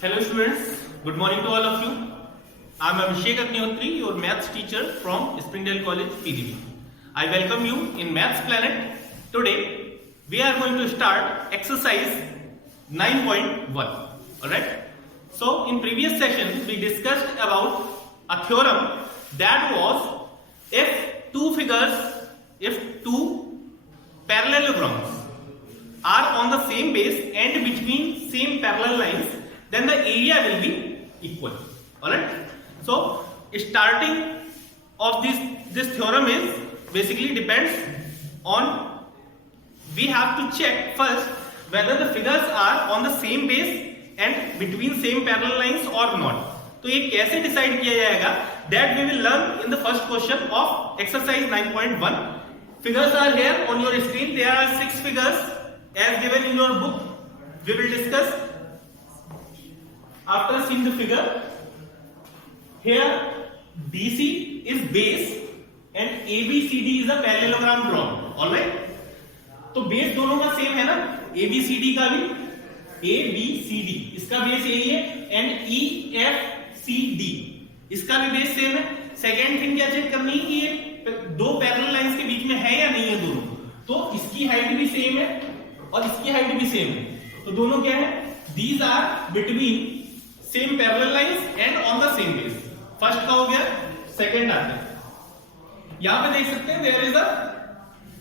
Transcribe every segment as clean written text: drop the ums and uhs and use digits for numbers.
Hello students, good morning to all of you. I am Abhishek Agnihotri, your maths teacher from Springdale College, PDB. I welcome you in Maths Planet. Today we are going to start exercise 9.1. Alright. So in previous session we discussed about a theorem that was if two parallelograms are on the same base and between same parallel lines, then the area will be equal. Alright. So starting of this theorem is basically depends on, we have to check first whether the figures are on the same base and between same parallel lines or not. तो ये कैसे decide किया जाएगा, that we will learn in the first question of exercise 9.1. Figures are here on your screen. There are 6 figures as given in your book. We will discuss after seeing the figure. Here DC is base and ABCD is a parallelogram drawn. All right. तो base दोनों का same है ना, ABCD का भी, ABCD इसका base यही है, एंड EFCD इसका भी बेस सेम है. सेकेंड थिंग क्या चेक करनी है कि ये दो पैरेलल लाइंस के बीच में है या नहीं है दोनों. तो इसकी हाइट भी सेम है और इसकी हाइट भी सेम है, तो दोनों क्या है, these are between same parallel lines and on the same base. First का हो गया, सेकेंड आता है. यहां पे देख सकते हैं there is a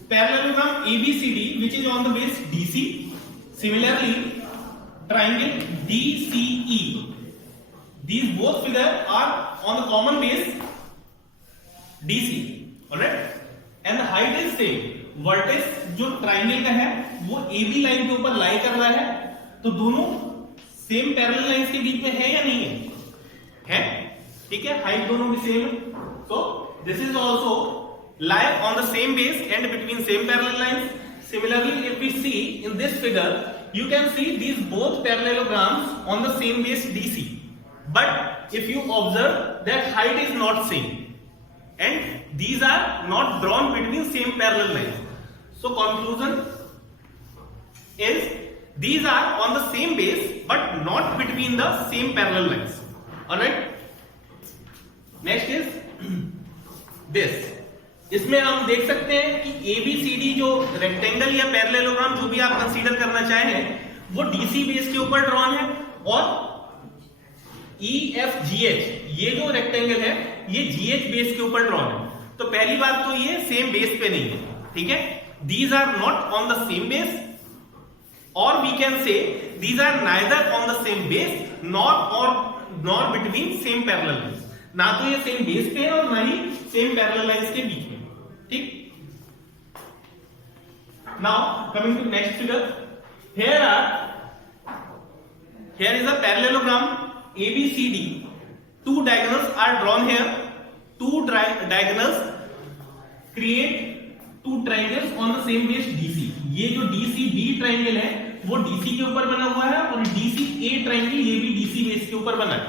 parallelogram ABCD which is on the base DC. Similarly, triangle DCE. These both figures are on the common base DC. Alright? And the height is same. Vertex जो triangle का है वो AB line के ऊपर लाई कर रहा है, तो दोनों सेम पैरेलल लाइंस के बीच में है या नहीं है? है. ठीक है, हाइट दोनों की सेम है. So this is also lie on the same base and between same parallel lines. Similarly, if we see in this figure, you can see these both parallelograms on the same base DC. But if you observe that height is not same and these are not drawn between same parallel lines. So conclusion is these are on the same base but not between the same parallel lines. Alright. Next is this. इसमें हम देख सकते हैं कि ABCD जो rectangle या parallelogram जो भी आप कंसीडर करना चाहें वो DC बेस के ऊपर ड्रॉन है, और EFGH ये जो रेक्टेंगल है ये GH बेस के ऊपर ड्रॉन है. तो पहली बात तो ये सेम बेस पे नहीं है. ठीक है, these are not on the same base, और we can say these are neither on the same base nor between same parallel lines. ना तो ये सेम बेस पे है और ना ही सेम पैरेलल लाइंस के बीच में. ठीक. Now coming to next figure. here is a parallelogram ABCD. Two diagonals are drawn here. Two diagonals create two triangles on the same base DC. ये जो DCB ट्रायंगल है वो DC के ऊपर बना हुआ है और DCA ट्रायंगल ये भी DC बेस के ऊपर बना है.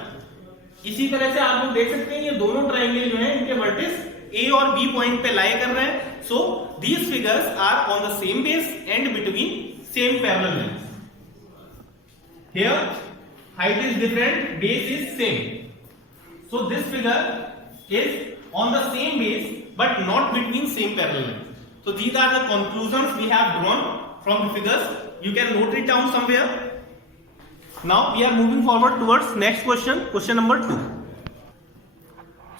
इसी तरह से आप लोग देख सकते हैं ये दोनों ट्रायंगल जो है इनके वर्टेक्स A और B पॉइंट पे लाई कर रहे हैं. So these figures are on the same base and between same parallel lines. Here height is different, base is same. So this figure is on the same base but not between same parallel lines. So these are the conclusions we have drawn from the figures. You can note it down somewhere. Now we are moving forward towards next question, question number 2.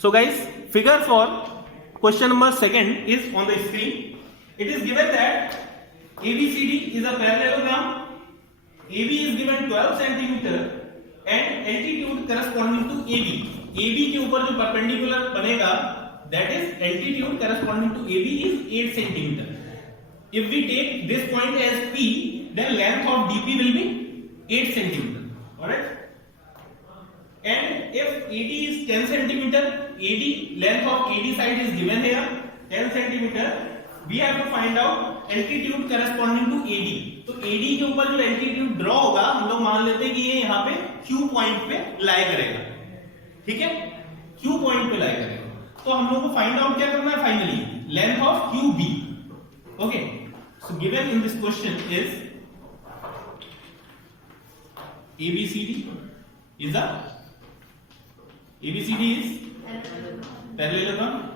So guys, figure for question number 2 is on the screen. It is given that ABCD is a parallelogram. AB is given 12 cm and altitude corresponding to AB. AB के ऊपर जो perpendicular बनेगा, that is altitude corresponding to AB is 8 cm. If we take this point as P, then length of DP will be 8 cm. Alright. And if AD is 10 cm, AD length of AD side is given here 10 cm. We have to find out altitude corresponding to AD. तो AD के ऊपर जो altitude draw होगा हम लोग मान लेते हैं कि ये यहाँ पे Q पॉइंट पे लाई करेगा. ठीक है, Q पॉइंट पे लाई करेगा. तो हम लोग को फाइंड आउट क्या करना है finally, length of QB. Okay. So given in this question is ABCD is parallelogram.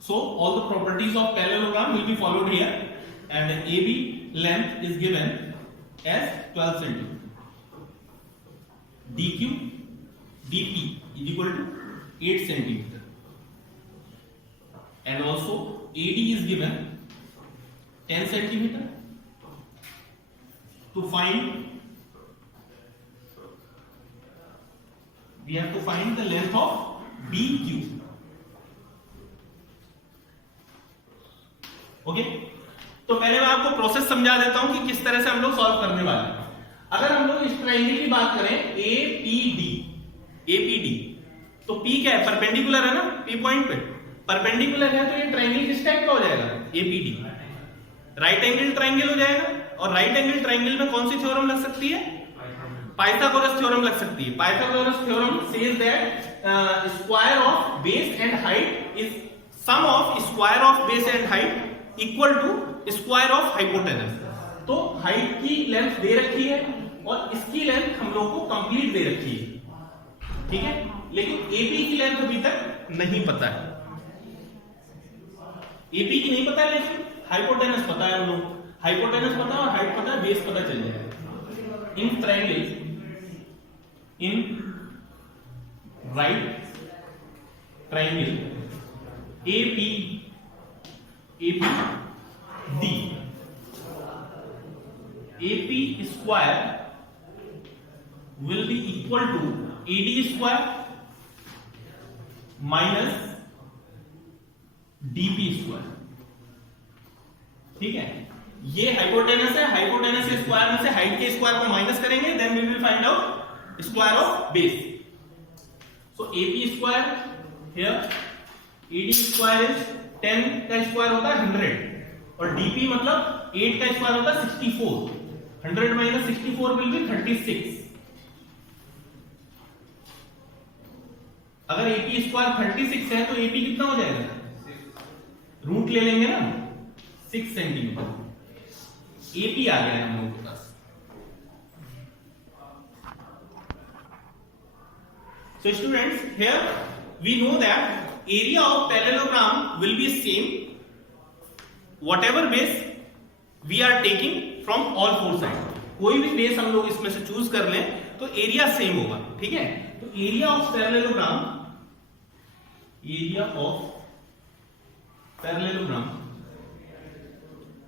So all the properties of parallelogram will be followed here, and AB length is given as 12 cm. DQ DP is equal to 8 cm, and also AD is given 10 cm. To find, we have to find the length of BQ. Okay, तो पहले मैं आपको process समझा देता हूं कि किस तरह से हम लोग सॉल्व करने वाले हैं। अगर हम लोग इस ट्रायंगल की बात करें APD, तो P क्या है? परपेंडिकुलर है ना, P पॉइंट पे परपेंडिकुलर है, तो ये ट्रायंगल किस टाइप का हो जाएगा? APD, राइट एंगल ट्रायंगल हो जाएगा। और राइट एंगल ट्रायंगल में कौन सी थ्योरम लग सकती है? पाइथागोरस थ्योरम लग सकती है। Pythagoras theorem says that square of base and height is sum of square of base and height equal to square of hypotenuse. तो हाइट की लेंथ दे रखी है और इसकी लेंथ हम लोग को कंप्लीट दे रखी है, ठीक है, लेकिन एपी की लेंथ अभी तक नहीं पता है। एपी की नहीं पता है, लेकिन हाइपोटेनस पता है हम लोग। हाइपोटेनस पता है और हाइट पता है, बेस पता चल जाएगा। In triangle, in right triangle AP square will be equal to AD square minus DP square, ठीक है। ये हाइपोटेनस है, हाइपोटेनस के स्क्वायर में से हाइट के स्क्वायर को माइनस करेंगे, then we will find out square of base. So AP square here, AD square is 10 का स्क्वायर होता है 100, और DP मतलब 8 का स्क्वायर होता है 64। 100 माइनस 64 विल बी 36। अगर AP स्क्वायर 36 है तो AP कितना हो जाएगा? रूट ले लेंगे ना, 6 सेंटीमीटर। AP आ गया है हम लोगों के पास। So students, here we know that area of parallelogram will be same whatever base we are taking from all four sides. कोई भी बेस हम लोग इसमें से चूज कर लें तो एरिया सेम होगा, ठीक है। तो एरिया ऑफ पैरेललोग्राम,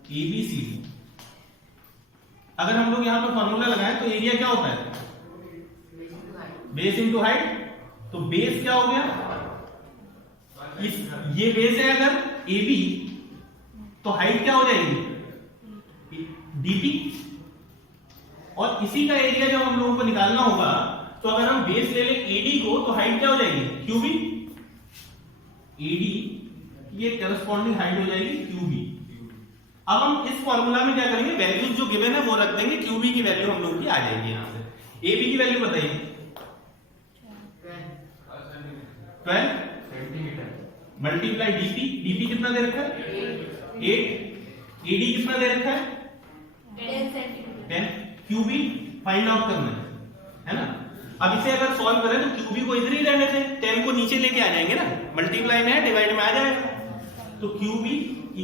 ABCD, अगर हम लोग यहां पर फॉर्मूला लगाएं तो एरिया क्या होता है? Base into height. तो बेस क्या हो गया? ये बेस है अगर AB, तो हाइट क्या हो जाएगी? DP। और इसी का एरिया जब हम लोगों को निकालना होगा, तो अगर हम बेस ले लें AD को, तो हाइट क्या हो जाएगी? QB। AD ये करस्पॉन्डिंग हाइट हो जाएगी QB। अब हम इस फॉर्मूला में क्या करेंगे? वैल्यूज जो गिवन है वो रख देंगे, QB की वैल्यू हम लोगों की आ जाएगी यहां से। AB की वैल्यू बताइए। 12 सेंटीमीटर मल्टीप्लाई DP कितना दे रखा है? 8। AD कितना दे रखा है? 10 सेंटीमीटर। 10। QB फाइंड आउट करना है ना। अब इसे अगर सॉल्व करें तो QB को इधर ही रहने दें, 10 को नीचे लेके आ जाएंगे ना, मल्टीप्लाई में है, डिवाइड में आ जाएगा। तो QB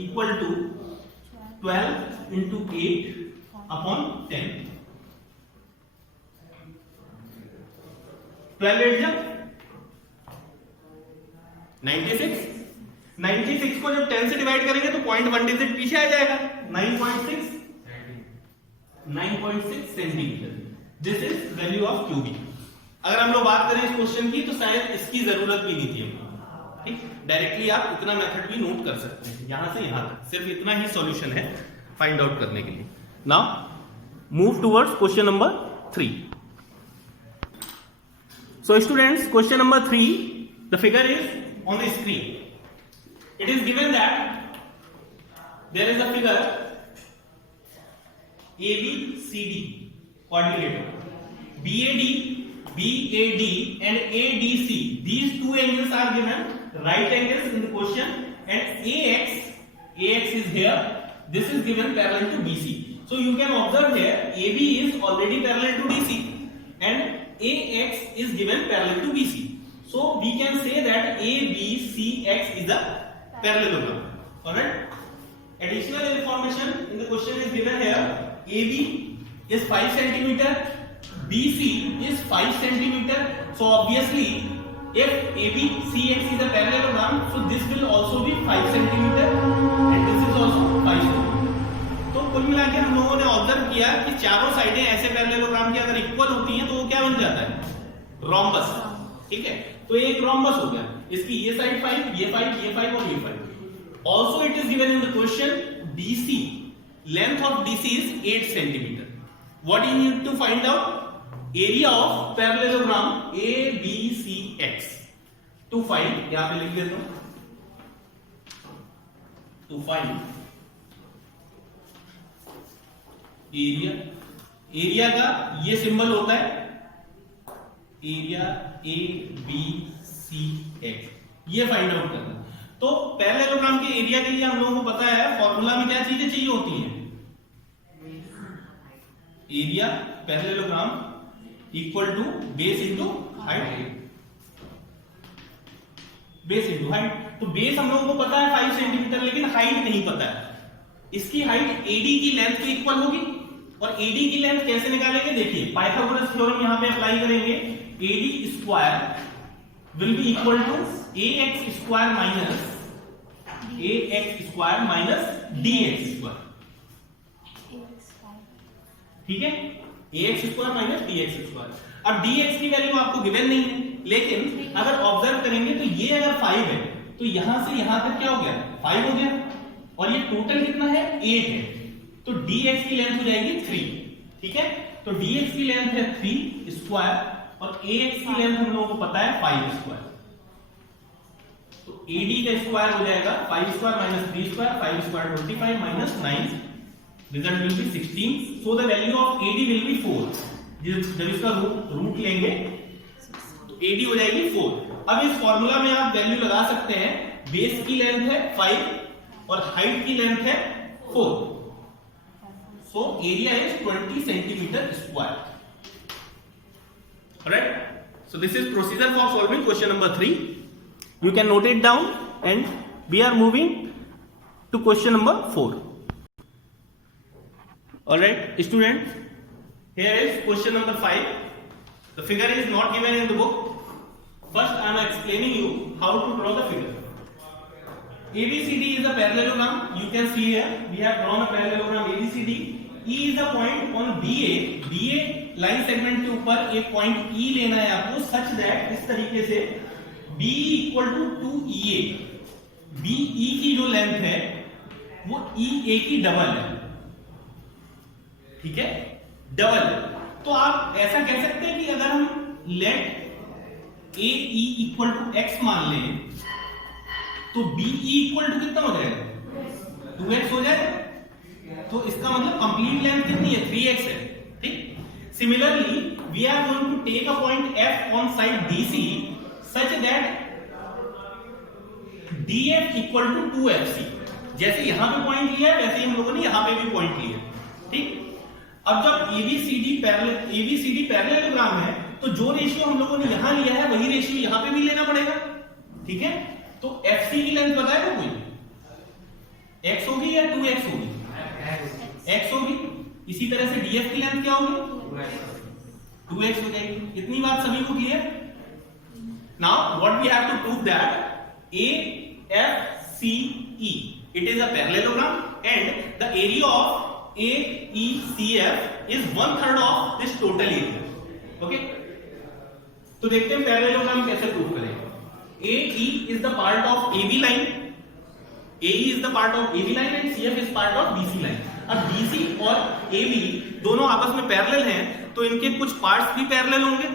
equal to 12 into 8 upon 10। 12 8 जा 96। 96 को जब 10 से डिवाइड करेंगे तो 0.1 डिजिट पीछे आ जाएगा। 9.6 centimetre. This is value of QB। अगर हम लोग बात करें इस क्वेश्चन की, तो शायद इसकी जरूरत भी नहीं थी हमको, ठीक। डायरेक्टली आप इतना मेथड भी नोट कर सकते हैं, यहां से यहां तक सिर्फ इतना ही सॉल्यूशन है फाइंड आउट करने के लिए। Now move towards question number 3। So students, question number 3, the figure is on the screen. It is given that there is a figure ABCD quadrilateral. BAD and ADC, these two angles are given, right angles in the question, and AX is here, this is given parallel to BC. So you can observe here AB is already parallel to DC and AX is given parallel to BC. So we can say that ABCX is a parallelogram. Alright. Additional information in the question is given here. AB is 5 centimeter, BC is 5 centimeter. So obviously, if ABCX is a parallelogram, so this will also be 5 centimeter and this is also 5 centimeter. तो कुल मिला के हम लोगों ने observe किया कि चारों साइडें ऐसे पैरेललोग्राम की अगर इक्वल होती हैं तो वो क्या बन जाता है? रोम्बस. ठीक है, तो ये एक रोम्बस हो गया. इसकी ये साइड 5, ये 5, ये 5 और ये 5. Also it is given in the question BC, length of BC is 8 centimetre. What you need to find out? Area of parallelogram ABCX. To find, यहां पे लिख देता हूं, टू फाइंड एरिया का ये सिंबल होता है एरिया ABCX, ये फाइंड आउट करना. तो पैरेललोग्राम के एरिया के लिए हम लोगों को पता है फॉर्मूला में क्या चीजें चाहिए होती हैं. Area parallelogram equal to base into height. Base into height. तो बेस हम लोगों को पता है 5 सेंटीमीटर, लेकिन हाइट नहीं पता है. इसकी हाइट AD की लेंथ के इक्वल होगी. और AD की लेंथ कैसे निकालेंगे? देखिए, पाइथागोरस थ्योरम यहां पे अप्लाई करेंगे. AD square will be equal to AX square minus DX square. ठीक है, AX square minus DX square. अब DX की वैल्यू आपको गिवन नहीं है, लेकिन अगर ऑब्जर्व करेंगे तो ये अगर 5 है तो यहां से यहां तक क्या हो गया? 5 हो गया. और ये टोटल कितना है? 8 है. तो dx की लेंथ हो जाएगी 3. ठीक है, तो dx की लेंथ है 3 स्क्वायर और ax की लेंथ हम लोगों को पता है 5 स्क्वायर. तो AD का स्क्वायर हो जाएगा 5 square minus 3 square, 5 square 25 minus 9, result will be 16. So the value of AD will be 4. जब इसका रूट लेंगे तो AD हो जाएगी 4. अब इस फॉर्मूला में आप वैल्यू लगा सकते हैं. बेस की लेंथ है 5 और हाइट की लेंथ है 4. So area is 20 centimeter square. Alright. So this is procedure for solving question number 3. You can note it down and we are moving to question number 4. Alright, students. Here is question number 5. The figure is not given in the book. First I am explaining you how to draw the figure. ABCD is a parallelogram. You can see here we have drawn a parallelogram ABCD. E is a point on BA line segment के ऊपर एक point E लेना है आपको, such that इस तरीके से BE equal to 2EA. BE की जो लेंथ है वो EA की डबल है. ठीक है, डबल. तो आप ऐसा कह सकते हैं कि अगर हम let AE equal to x मान लें तो BE इक्वल टू कितना हो जाएगा? 2x हो जाएगा. तो इसका मतलब कंप्लीट लेंथ कितनी है? 3x है. ठीक. Similarly we are going to take a point F on side DC such that DF equal to 2FC. जैसे यहां पे पॉइंट लिया है वैसे ही हम लोगों ने यहां पे भी पॉइंट लिया. ठीक. अब जब ABCD पैरेललोग्राम है तो जो रेशियो हम लोगों ने यहां लिया है वही रेशियो यहां पे भी लेना पड़ेगा. ठीक है, तो FC की लेंथ पता है कोई? x होगी या 2x होगी? x होगी. इसी तरह से DF की लेंथ क्या होगी? 2x हो जाएगी. इतनी बात सभी को clear? Now what we have to prove that AFCE it is a parallelogram and the area of AECF is 1/3 of this total area. Okay, तो देखते हैं पैरेललोग्राम कैसे प्रूव करेंगे. AE is the part of AB line, AE is the part of AB line and CF is part of BC line. अब BC और AB दोनों आपस में पैरेलल हैं तो इनके कुछ पार्ट्स भी पैरेलल होंगे.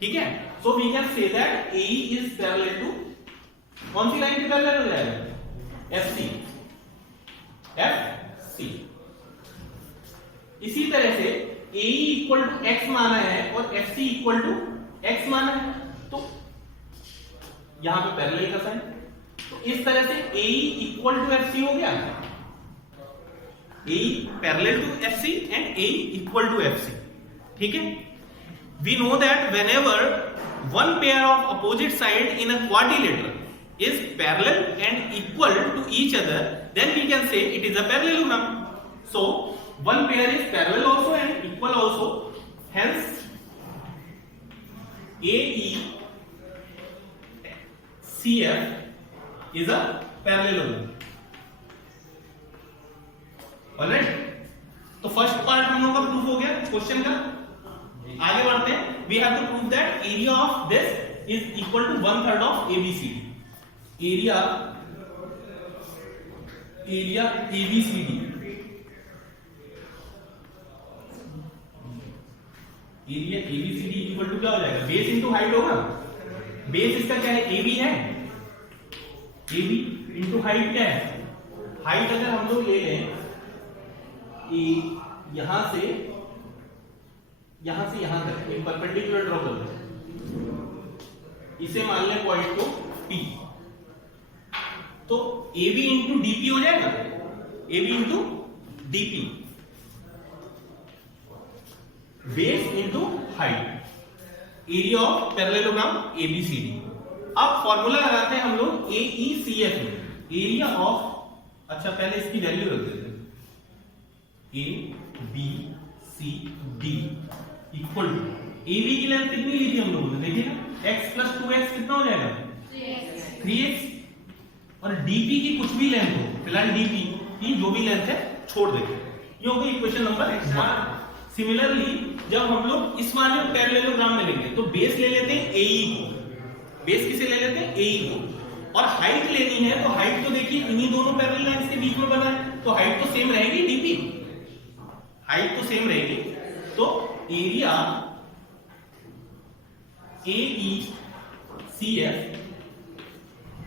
ठीक है, so we can say that AE is parallel to कौन सी लाइन के पैरेलल हो जाएगा? FC. इसी तरह से AE इक्वल टू x माना है और FC इक्वल टू x माना है तो यहां पे पैरेलल का साइन. तो इस तरह से AE इक्वल टू FC हो गया. AE parallel to FC and AE equal to FC, ठीक है। We know that whenever one pair of opposite side in a quadrilateral is parallel and equal to each other, then we can say it is a parallelogram. So one pair is parallel also and equal also, hence AECF is a parallelogram. Alright, तो first part हम लोगों का proof हो गया question का। आगे बढ़ते हैं। We have to prove that area of this is equal to 1/3 of ABCD। Area ABCD, area ABCD equal to क्या हो जाएगा, बेस इंटू हाइट होगा। बेस इसका क्या है, AB है, AB इंटू हाइट क्या है, हाइट अगर हम लोग ले लें यहां से यहां तक एक परपेंडिकुलर ड्रॉ कर लें, इसे मान लें पॉइंट को P, तो AB इंटू DP हो जाएगा, AB into DP, base into height, area of parallelogram ABCD। अब फॉर्मूला लगाते हैं हम लोग AECF में, एरिया ऑफ, अच्छा पहले इसकी वैल्यू रख देते हैं, ABCD इक्वल टू, AB की लेंथ कितनी ली थी हम लोगों ने, देखिए ना, x प्लस 2x कितना हो जाएगा, 3x, और DP की कुछ भी लेंथ हो, फिलहाल DP की जो भी लेंथ है छोड़ देंगे, ये हो गई इक्वेशन नंबर 1। सिमिलरली जब हम लोग इस वाले पैरेललोग्राम में लेंगे तो बेस ले लेते हैं AE को, बेस किसे ले लेते हैं, AE को, और हाइट लेनी है तो हाइट तो देखिए इन्हीं दोनों पैरेलल लाइंस के बीच में बना है, तो हाइट तो सेम रहेगी, DP हाइट तो सेम रहेगी, तो area AECF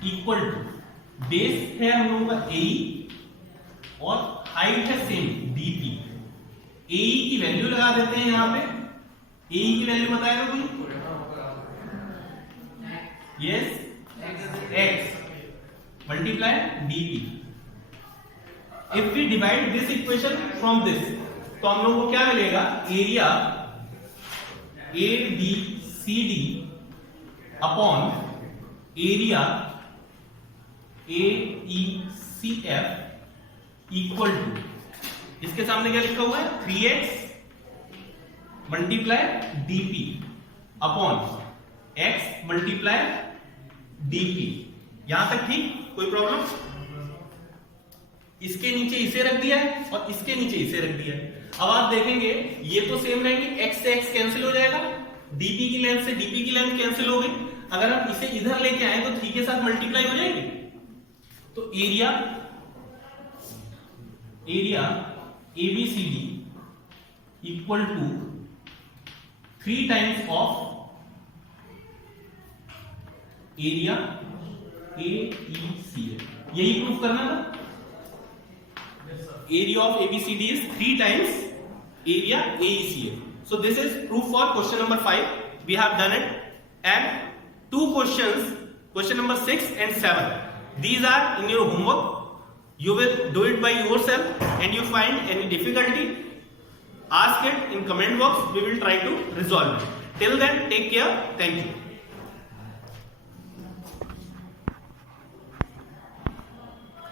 equal to, base है हम लोगों का AE और हाइट है सेम DP। AE की वैल्यू लगा देते हैं यहां पे, AE की वैल्यू बताएगा कोई, yes, x multiply DP। If we divide this equation from this, तो हम लोगों को क्या मिलेगा, area ABCD upon area AECF equal to, इसके सामने क्या लिखा हुआ है, 3x multiply DP upon x multiply DP। यहां तक ठीक, कोई प्रॉब्लम? इसके नीचे इसे रख दिया है और इसके नीचे इसे रख दिया है। अब आप देखेंगे ये तो सेम रहेंगे, x से x कैंसिल हो जाएगा, DP की लेंथ से DP की लेंथ कैंसिल हो गई, अगर हम इसे इधर लेके आए तो 3 के साथ मल्टीप्लाई हो जाएगी, तो area ABCD equal to 3 times of area AECF। यही प्रूफ करना था, area of ABCD is 3 times area AECF. So this is proof for question number 5. We have done it, and 2 questions, question number 6 and 7. These are in your homework. You will do it by yourself, and you find any difficulty, ask it in comment box. We will try to resolve it. Till then, take care. Thank you.